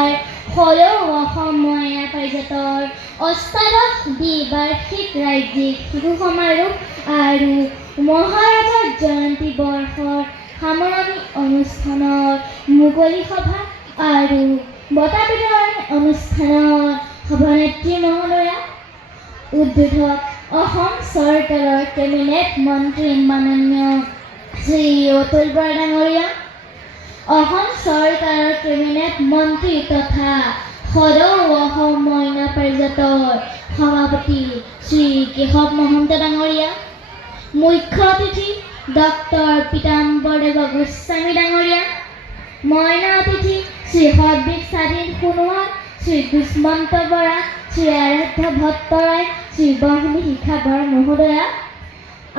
এবাৰ হলেও অসম মইনা পাৰিজাতৰ অষ্টাদশ দ্বিবাৰ্ষিক ৰাজ্যিক শিশু সমাৰোহ আৰু মহাৰাজা জয়ন্তী বৰ্ষৰ সামৰণি অনুষ্ঠানৰ মুকলি সভা আৰু বঁটা বিতৰণ অনুষ্ঠানত সভানেত্ৰী মহোদয়া, উদ্বোধক অসম চৰকাৰৰ কেবিনেট মন্ত্ৰী মাননীয় শ্ৰী অতুল বৰা ডাঙৰীয়া, অসম চৰকাৰৰ কেবিনেট মন্ত্ৰী তথা সদৌ অসম মইনা পাৰিজাতৰ সভাপতি শ্ৰী কেশৱ মহন্ত ডাঙৰীয়া, মুখ্য অতিথি ডক্টৰ পীতাম্বৰদেৱ গোস্বামী ডাঙৰীয়া, মইনা অতিথি শ্ৰী সদ্বিক স্বাধীন সোণোৱাল, শ্ৰী দুষ্মন্ত বৰা, শ্ৰী আৰাধ্য ভট্টৰায়, শ্ৰী বহিনী শিখা বৰা মহোদয়া,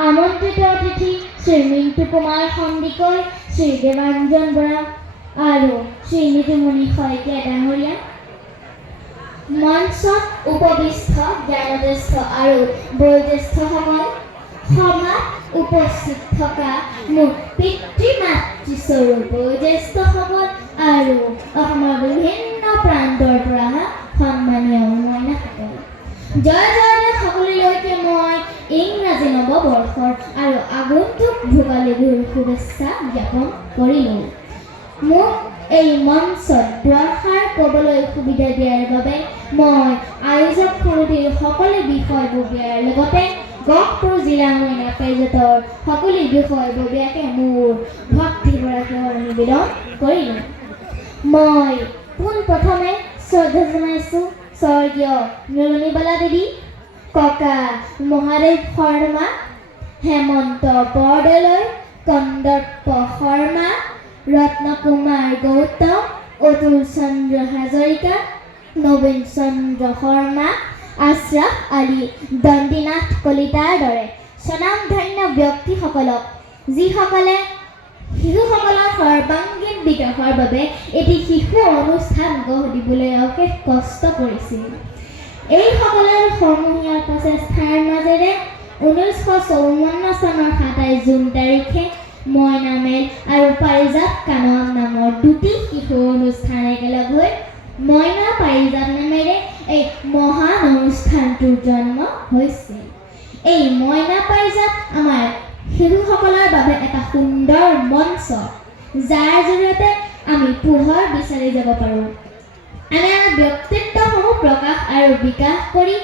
আমন্ত্ৰিত অতিথি শ্ৰী মিণ্টু কুমাৰ সন্দিকৈ, শ্ৰী দেৱাঞ্জন বৰা আৰু শ্ৰী নীতিমণি শইকীয়া ডাঙৰীয়া, মঞ্চত উপবিষ্ট জ্ঞানজ্যেষ্ঠ আৰু বয়োজ্যেষ্ঠসকল, সভাত উপস্থিত থকা মোৰ পিতৃ মাতৃস্বৰূপ বয়োজ্যেষ্ঠসকল আৰু অসমৰ বিভিন্ন প্ৰান্তৰ পৰা অহা সন্মানীয় মইনাসকল, জয় জয়তে সকলোলৈকে মই ইংৰাজী নৱবৰ্ষৰ আৰু আগন্তুক ভোগালী বিহুৰ শুভেচ্ছা জ্ঞাপন কৰিলোঁ। মোক এই মঞ্চত দুআষাৰ ক'বলৈ সুবিধা দিয়াৰ বাবে মই আয়োজক সমিতিৰ সকলো বিষয়ববীয়াৰ লগতে গহপুৰ জিলা মইনা পাৰিজাতৰ সকলো বিষয়ববীয়াকে মোৰ ভক্তিভৰা সেৱাৰ নিবেদন কৰিলোঁ। মই পোনপ্ৰথমে শ্ৰদ্ধা জনাইছোঁ স্বৰ্গীয় নীলমণিবালা দেৱী, ককা মহাদেৱ শৰ্মা, হেমন্ত বৰদলৈ, কন্দৰ্প শৰ্মা, ৰত্নকুমাৰ গৌতম, অতুল চন্দ্ৰ হাজৰিকা, নবীন চন্দ্ৰ শৰ্মা, আশ্ৰাফ আলী, দণ্ডিনাথ কলিতাৰ দৰে স্বনামধন্য ব্যক্তিসকলক, যিসকলে শিশুসকলৰ সৰ্বাংগীন বিকাশৰ বাবে এটি শিশু অনুষ্ঠান গঢ় দিবলৈ অশেষ কষ্ট কৰিছিল। এইসকলৰ সমূহীয়া প্ৰচেষ্টাৰ মাজেৰে 1954 চনৰ 27 জুন তাৰিখে মইনা মেল আৰু পাৰিজাত কানন নামৰ দুটি শিশু অনুষ্ঠান একেলগ হৈ মইনা পাৰিজাত নামেৰে এই মহান অনুষ্ঠানটোৰ জন্ম হৈছিল। এই মইনা পাৰিজাত আমাৰ শিশুসকলৰ বাবে এটা সুন্দৰ মঞ্চ, যাৰ জৰিয়তে আমি পোহৰ বিচাৰি যাব পাৰোঁ। আমি আমাৰ ব্যক্তিত্বসমূহ প্ৰকাশ আৰু বিকাশ কৰি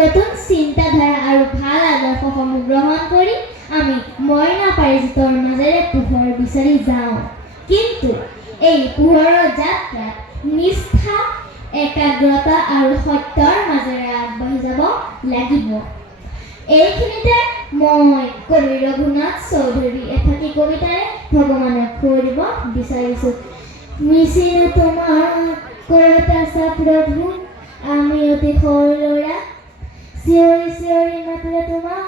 নতুন চিন্তাধাৰা আৰু ভাল আদৰ্শসমূহ গ্ৰহণ কৰি আমি মইনা পাৰিজাতৰ মাজেৰে পোহৰ বিচাৰি যাওঁ। কিন্তু এই পোহৰৰ যাত্ৰাত নিষ্ঠা, একাগ্ৰতা আৰু সত্যৰ মাজেৰে আগবাঢ়ি যাব লাগিব। এইখিনিতে মই কবি ৰঘুনাথ চৌধুৰী এফাকি কবিতাৰে ভগৱানক কৈ দিব বিচাৰিছোঁ। নিচিনা তোমাৰ কৰতাছা প্ৰভু, আমি অতি সৰু ল'ৰা, চিঞৰি চিঞৰি মাতিলে তোমাৰ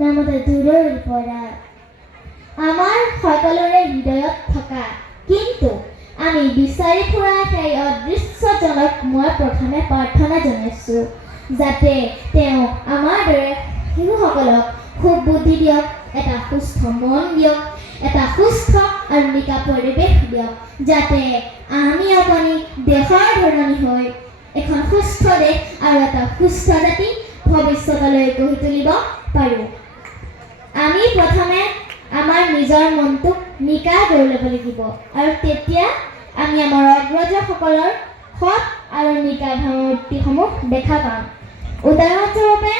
নামতে দূৰৰ পৰা। আমাৰ সকলোৰে হৃদয়ত থকা কিন্তু আমি বিচাৰি ফুৰা সেই অদৃশ্যজনক মই প্ৰথমে প্ৰাৰ্থনা জনাইছোঁ, যাতে তেওঁ আমাৰ দৰে শিশুসকলক খুব বুদ্ধি দিয়ক, এটা সুস্থ মন দিয়ক, এটা সুস্থ আৰু নিকা পৰিৱেশ দিয়ক, যাতে আমি অকণি দেশৰ ধৰণী হৈ এখন সুস্থ দেশ আৰু এটা সুস্থ জাতি ভৱিষ্যতলৈ গঢ়ি তুলিব পাৰোঁ। আমি প্ৰথমে আমাৰ নিজৰ মনটোক নিকা কৰি ল'ব লাগিব আৰু তেতিয়া আমি আমাৰ অগ্ৰজসকলৰ সৎ আৰু নিকা ভাৱমূৰ্তিসমূহ দেখা পাম। উদাহৰণস্বৰূপে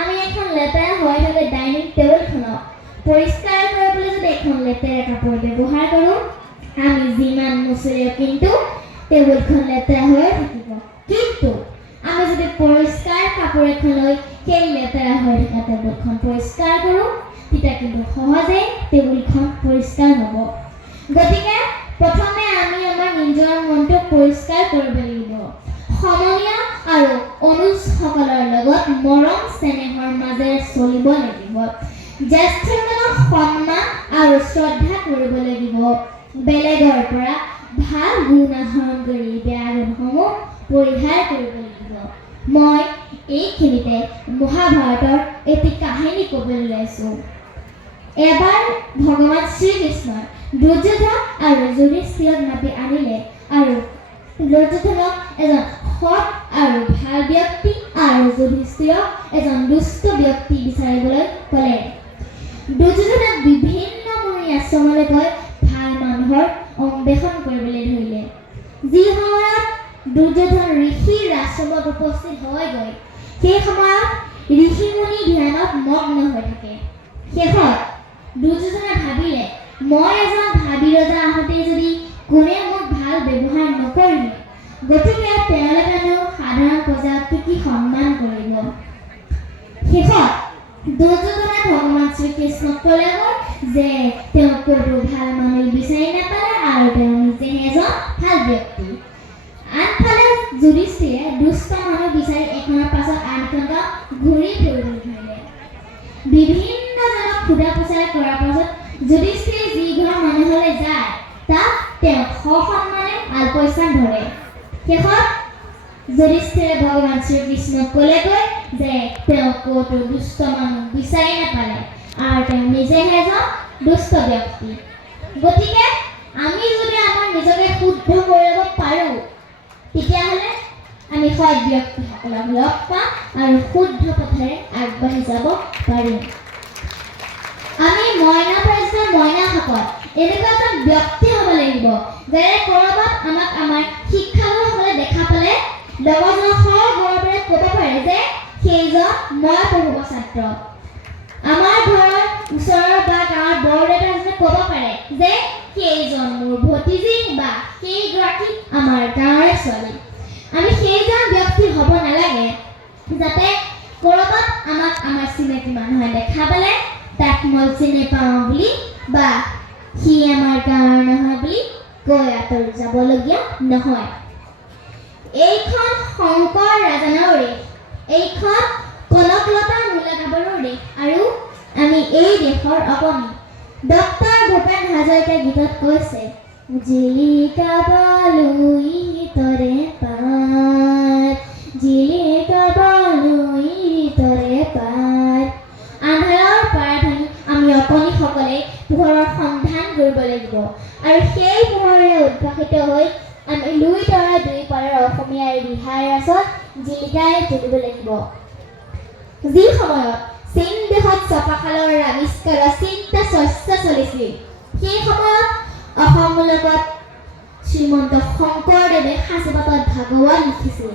আমি এখন লেতেৰা হৈ থকা ডাইনিং টেবুলখনক পৰিষ্কাৰ কৰিবলৈ যদি এখন লেতেৰা কাপোৰ ব্যৱহাৰ কৰোঁ, আমি যিমান মুচিলেও কিন্তু টেবুলখন লেতেৰা হৈ থাকিব। কিন্তু আমি যদি পৰিষ্কাৰ কাপোৰ এখন লৈ সেই লেতেৰা হৈ থকা টেবুলখন পৰিষ্কাৰ কৰোঁ, তেতিয়া কিন্তু সহজে টেবুলখন পৰিষ্কাৰ হ'ব। গতিকে প্ৰথমে আমি আমাৰ নিজৰ মনটোক পৰিষ্কাৰ কৰিব লাগিব। সমনীয়া আৰু অনুজসকলৰ লগত মৰম চেনেহৰ মাজেৰে চলিব লাগিব। জ্যেষ্ঠজনক সন্মান আৰু শ্ৰদ্ধা কৰিব লাগিব। বেলেগৰ পৰা ভাল গুণ আহৰণ কৰি বেয়া গুণসমূহ পৰিহাৰ কৰিব লাগিব। মই এইখিনিতে মহাভাৰতৰ এটি কাহিনী ক'বলৈ লৈছোঁ। এবাৰ ভগৱান শ্ৰীকৃষ্ণই দুৰ্যোধন আৰু যুধিষ্ঠিৰক মাতি আনিলে আৰু দুৰ্যোধনক এজন সৎ আৰু ভাল ব্যক্তি আৰু যুধিষ্ঠিৰক এজন দুষ্ট ব্যক্তি বিচাৰিবলৈ ক'লে। দুৰ্যোধনক বিভিন্ন মুনি আশ্ৰমলৈ গৈ ভাল মানুহৰ অন্বেষণ কৰিবলৈ ধৰিলে। যি সময়ত দুৰ্যোধন ঋষিৰ আশ্ৰমত উপস্থিত হয়গৈ, সেই সময়ত ঋষি মুনি ধ্যানত মগ্ন হৈ থাকে। শেষত দুৰ্যোধনে ভাবিলে, মই এজন ভাবী ৰজা আহোঁতে যদি কোনে মোক ভাল ব্যৱহাৰ নকৰিলে, গতিকে তেওঁলোকেনো সাধাৰণ প্ৰজাক কি সন্মান কৰিব। শেষত দুৰ্যোধনে ভগৱান শ্ৰীকৃষ্ণক ক'লে যে তেওঁ ক'তো ভাল মানুহ বিচাৰি নাপালে আৰু তেওঁ নিজেহে এজন ভাল ব্যক্তি। আনফালে যুধিষ্ঠিৰে দুষ্ট মানুহ বিচাৰি এখনৰ পাছত আনখন গাঁও ঘূৰি ফুৰিবলৈ ধৰিলে। বিভিন্নজনক সোধা পোছা কৰাৰ পাছত যুধিষ্ঠিৰে যি ঘৰ মানুহলৈ যায় তাক তেওঁ সসন্মানে আলপৈচান ধৰে। শেষত যুধিষ্ঠিৰে ভগৱান শ্ৰীকৃষ্ণক ক'লেগৈ যে তেওঁ ক'তো দুষ্ট মানুহ বিচাৰি নাপালে আৰু তেওঁ নিজেহে এজন দুষ্ট ব্যক্তি। গতিকে আমি যদি আমাৰ নিজকে শুদ্ধ কৰি ল'ব পাৰোঁ, তেতিয়াহ'লে আমি সৎ ব্যক্তিসকলক লগ পাম আৰু শুদ্ধ পথেৰে আগবাঢ়ি যাব পাৰিম। আমি মইনা পাৰিছে মইনাসকল এনেকুৱা এজন ব্যক্তি হ'ব লাগিব যাৰে ক'ৰবাত আমাক আমাৰ শিক্ষাগুৰুসকলে দেখা পালে লগৰজনক গৌৰৱেৰে ক'ব পাৰে যে সেইজন মই পঢ়ুব ছাত্ৰ। আমাৰ ঘৰৰ ওচৰৰ বা গাঁৱৰ বৰদেউতাজনে ক'ব পাৰে যে সেইজন মোৰ ভতিজী বা সেইগৰাকী আমাৰ গাঁৱৰে ছোৱালী। আমি সেইজন ব্যক্তি হ'ব নালাগে যাতে ক'ৰবাত আমাক আমাৰ চিনাকি মানুহে দেখা পালে তাক মই চিনি পাওঁ বুলি বা সি আমাৰ গাঁৱৰ নহয় বুলি কৈ আঁতৰি যাবলগীয়া নহয়। এইখন শংকৰ ৰাজানৰ দেশ, এইখন কনকলতা মূলাগাভৰুৰ দেশ আৰু আমি এই দেশৰ অকণি। ডক্টৰ ভূপেন হাজৰিকাই গীতত কৈছে, জিলিকা বালুই তৰে পাৰ, জিলিকা বালুই তৰে পাৰ। আন্ধাৰৰ পাৰ ধৰি আমি অকণিসকলে পোহৰৰ সন্ধান কৰিব লাগিব আৰু সেই পোহৰেৰে উদ্ভাসিত হৈ আমি লুই তৰা দুই পাৰৰ অসমীয়াৰ ৰিহাই ৰাছত জিলিকাই তুলিব লাগিব। যি সময়ত চীন দেশত ছপাশালৰ আৱিষ্কাৰৰ চিন্তা চৰ্চা চলিছিল, সেই সময়ত অসম মূলকত শ্ৰীমন্ত শংকৰদেৱে সাঁচিপাতত ভাগৱত লিখিছিল।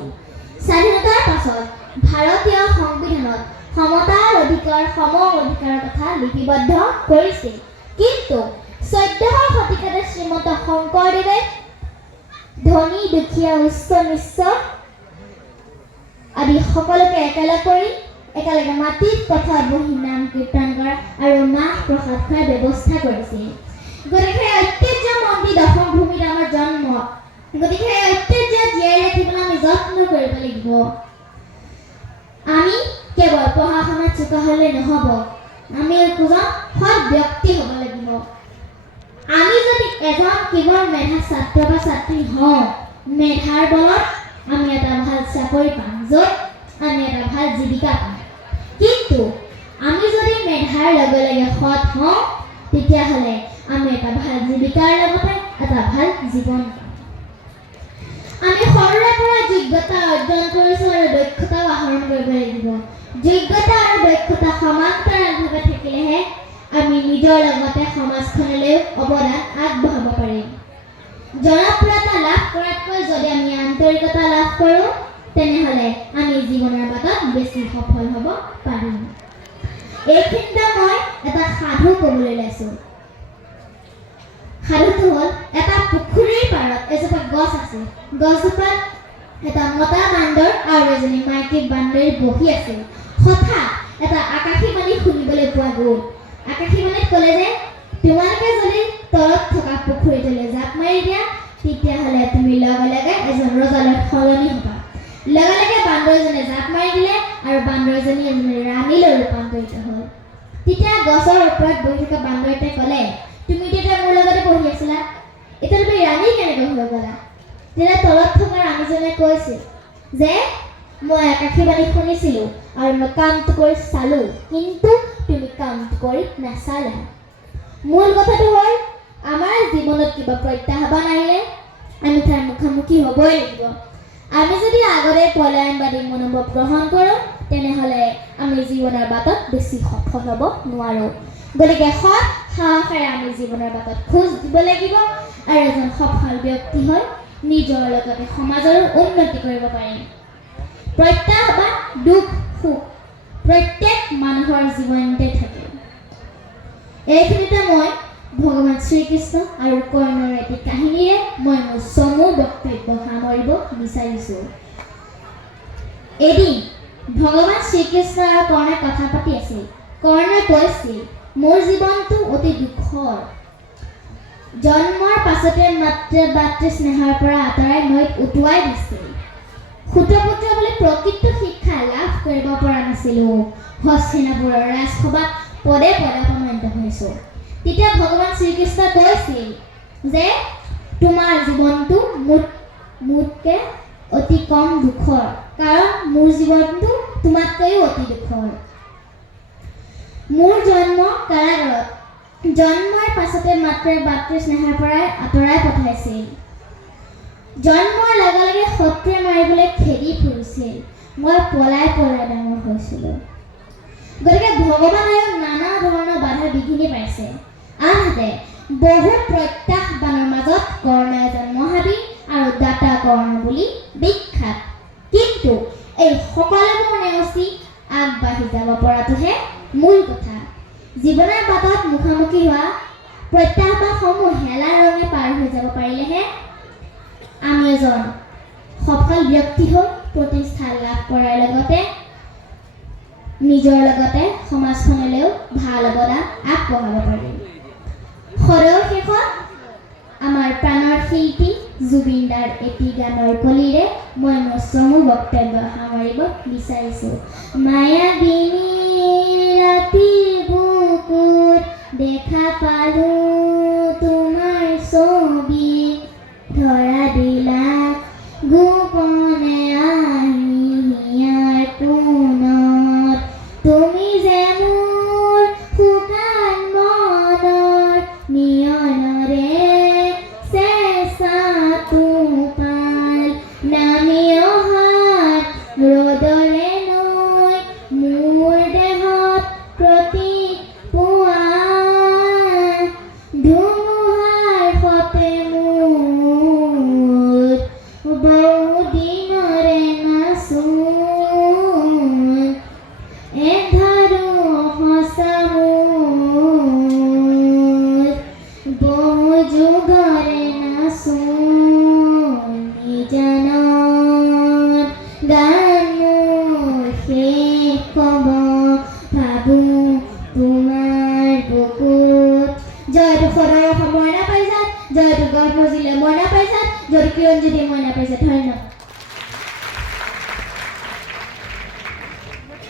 স্বাধীনতাৰ পাছত ভাৰতীয় সংবিধানত সমতাৰ অধিকাৰ সম অধিকাৰৰ কথা লিপিবদ্ধ কৰিছিল, কিন্তু 14শ শতিকাতে শ্ৰীমন্ত শংকৰদেৱে ধনী দুখীয়া উচ্চ নিচ্চ আদি সকলোকে একেলগ কৰি একেলগে মাটিত পথাৰত বহি নাম কীৰ্তন কৰা আৰু মাহ প্ৰসাদ খোৱাৰ ব্যৱস্থা কৰিছিল। গতিকে ঐতিহ্যমণ্ডিত দশম ভূমিত আমাৰ জন্ম, গতিকে ঐতিহ্য জীয়াই ৰাখিবলৈ আমি যত্ন কৰিব লাগিব। আমি কেৱল পঢ়া শুনাত চোকা হ'লে নহ'ব, আমি একোজন সৎ ব্যক্তি হ'ব লাগিব। আমি যদি এজন কেৱল মেধা ছাত্ৰ বা ছাত্ৰী হওঁ, মেধাৰ বলত আমি এটা ভাল চাকৰি পাম, য'ত আমি এটা ভাল জীৱিকা পাম। কিন্তু আমি যদি মেধাৰ লগে লগে সৎ হওঁ, তেতিয়াহ'লে আমি এটা ভাল জীৱিকাৰ লগতে এটা ভাল জীৱন পাম। আমি সৰুৰে পৰা যোগ্যতা অৰ্জন কৰিছোঁ আৰু দক্ষতাও আহৰণ কৰিব লাগিব। যোগ্যতা আৰু দক্ষতা সমান্তৰালভাৱে থাকিলেহে আমি নিজৰ লগতে সমাজখনলৈও অৱদান আগবঢ়াব পাৰিম। জনপ্ৰিয়তা লাভ কৰাতকৈ যদি আমি আন্তৰিকতা লাভ কৰোঁ, তেনেহ'লে আমি জীৱনৰ বাটত বেছি সফল হ'ব পাৰিম। এইখিনিতে মই এটা সাধু ক'বলৈ লৈছোঁ। সাধুটো হ'ল, এটা পুখুৰীৰ পাৰত এজোপা গছ আছে। গছজোপাত এটা মতা বান্দৰ আৰু এজনী মাইকী বান্দৰী বহি আছিল। হঠাৎ এটা আকাশীবাণী শুনিবলৈ পোৱা গ'ল। আকাশীবাণীত ক'লে যে তোমালোকে যদি তলত থকা পুখুৰীটোলৈ জাপ মাৰি দিয়া, তেতিয়াহ'লে তুমি লগে লগে এজন ৰজালৈ সলনি হ'বা। লগে লগে বান্দৰজনে জাপ মাৰি দিলে আৰু বান্দৰজনী এজনী ৰাণীলৈ ৰূপান্তৰিত হ'ল। তেতিয়া গছৰ ওপৰত বহি থকা বান্দৰটোৱে ক'লে, তুমি তেতিয়া মোৰ লগতে বহি আছিলা, এতিয়া তুমি ৰাণী কেনেকৈ হৈ গ'লা? তেতিয়া তলত থকা ৰাণীজনে কৈছিল যে মই আকাশীবাণী শুনিছিলোঁ আৰু মই কামটো কৰি চালোঁ, কিন্তু তুমি কামটো কৰি নাচালা। মূল কথাটো হ'ল, আমাৰ জীৱনত কিবা প্ৰত্যাহ্বান আহিলে আমি তাৰ মুখামুখি হ'বই লাগিব। আমি যদি আগতে পলায়নবাদী মনোভাৱ গ্ৰহণ কৰোঁ তেনেহ'লে আমি জীৱনৰ বাটত বেছি সফল হ'ব নোৱাৰোঁ। গতিকে সৎ সাহসেৰে আমি জীৱনৰ বাটত খোজ দিব লাগিব আৰু এজন সফল ব্যক্তি হৈ নিজৰ লগতে সমাজৰো উন্নতি কৰিব পাৰিম। প্ৰত্যাহ্বান দুখ সুখ প্ৰত্যেক মানুহৰ জীৱনতে থাকে। এইখিনিতে মই ভগৱান শ্ৰীকৃষ্ণ আৰু কৰ্ণৰ এটি কাহিনীৰে মই মোৰ চমু বক্তব্য সামৰিব বিচাৰিছোঁ। এদিন ভগৱান শ্ৰীকৃষ্ণ আৰু কৰ্ণই কথা পাতি আছিল। কৰ্ণই কৈছিল, মোৰ জীৱনটো অতি দুখৰ। জন্মৰ পাছতে মাতৃ স্নেহৰ পৰা আঁতৰাই নৈত উটুৱাই দিছিল। সুতপুত্ৰ বুলি প্ৰকৃত শিক্ষা লাভ কৰিব পৰা নাছিলোঁ। হস্তিনাপুৰৰ ৰাজসভাত পদে পদে অপমানিত হৈছোঁ। তেতিয়া ভগৱান শ্ৰীকৃষ্ণই কৈছিল যে তোমাৰ জীৱনটো মোতকৈ অতি কম দুখৰ, কাৰণ মোৰ জীৱনটো তোমাতকৈও অতি দুখৰ। মোৰ জন্ম কাৰাগাৰত। জন্মৰ পাছতে মাতৃ স্নেহৰ পৰাই আঁতৰাই পঠাইছিল। জন্মৰ লগে লগে শত্ৰুৱে মাৰিবলৈ খেদি ফুৰিছিল। মই পলাই পলাই ডাঙৰ হৈছিলোঁ। গতিকে ভগৱানেও নানা ধৰণৰ বাধা বিঘিনি পাইছে। আনহাতে বহুত প্ৰত্যাহ্বানৰ মাজত কৰ্ণ এজন মহাবীৰ আৰু দাতা কৰ্ণ বুলি বিখ্যাত। কিন্তু এই সকলোবোৰ নেওচি আগবাঢ়ি যাব পৰাটোহে মূল কথা। জীৱনৰ বাটত মুখামুখি হোৱা প্ৰত্যাহ্বানসমূহ হেলা ৰঙে পাৰ হৈ যাব পাৰিলেহে আমি এজন সফল ব্যক্তি হৈ প্ৰতিষ্ঠা লাভ কৰাৰ লগতে নিজৰ লগতে সমাজখনলৈও ভাল অৱদান আগবঢ়াব পাৰিম। সৰ্বশেষত আমাৰ প্ৰাণৰ শিল্পী জুবিন দাৰ এটি গানৰ কলিৰে মই মোৰ চমু বক্তব্য সামৰিব বিচাৰিছোঁ। মায়াবিনী ৰাতিৰ বুকুত দেখা পালোঁ তোমাৰ ছবি, ধৰা দিলা গোপনে আহি হিয়াৰ কোণত, তুমি যে মোৰ শুকান মনৰ নিয়নৰে চেঁচা টোপাল, নামি অহাত ৰ'দৰে নৈ মোৰ দেহত প্ৰতীক পোৱা, ধুমুহাৰ সতে মোৰ বহুদিনৰে নাচোন, এধাৰো সঁচা মোৰ বহু যুগৰে নাচোন, নিজানত গান মোৰ শেষ হ'ব ভাবোঁ তোমাৰ বুকুত। জয়টো সদৰ অসম মইনা পাৰিজাত, জয়টো গৰ্ভজিলে মইনা পাৰিজাত, জয়টো কিৰণজ্যোতি মইনা পাৰিজাত। ধন্যবাদ।